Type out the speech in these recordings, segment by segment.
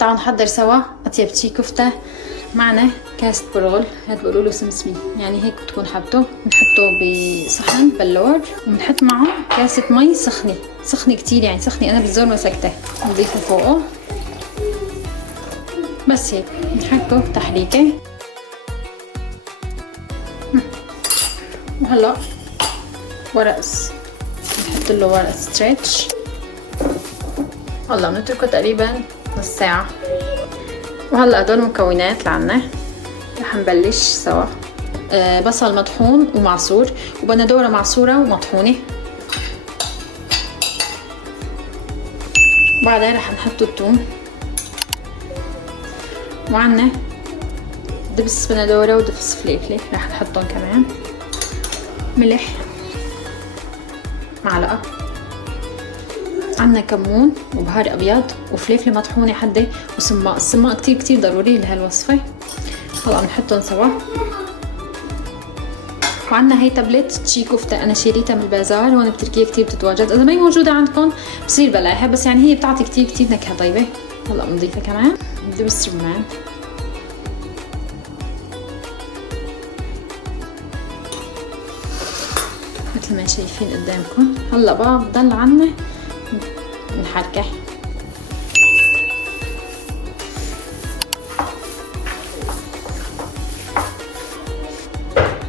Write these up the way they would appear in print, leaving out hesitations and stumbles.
تعالوا نحضر سوا أطيب شي كفتة. معنا كاسة برغل، هاد بقولوا له سمسمي، يعني هيك بتكون حبته. بنحطه بصحن بلور وبنحط معه كاسة مي سخنة سخنة كتير، يعني سخنة أنا بالزور مسكتها. نضيفه فوقه بس هيك، نحكه تحريكة. وهلا ورقس، نحط له ورق ستريتش. هلا بنتركه تقريبا نص ساعة. وهلا هدول المكونات اللي عنا رح نبلش سوا. بصل مطحون ومعصور، وبندورة معصورة ومطحونة. بعدين رح نحط الثوم، وعنا دبس بندورة ودبس فليفلة رح نحطهم كمان. ملح معلقة، عنا كمون وبهار ابيض وفليفله مطحونه حده وسماق. السماق كتير كتير ضروري لهالوصفه. هلا بنحطهم سوا. وعنا هي تابلت شي كفته انا شريتها من البازار هون بتركيا، كتير بتتواجد. اذا ما هي موجوده عندكم بصير بلاها، بس يعني هي بتعطي كتير كتير نكهه طيبه. هلا بنضيفها كمان دبس رمان. مثل ما شايفين قدامكم. هلا بقى بضل عنا نحركه.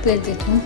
زيت زيتون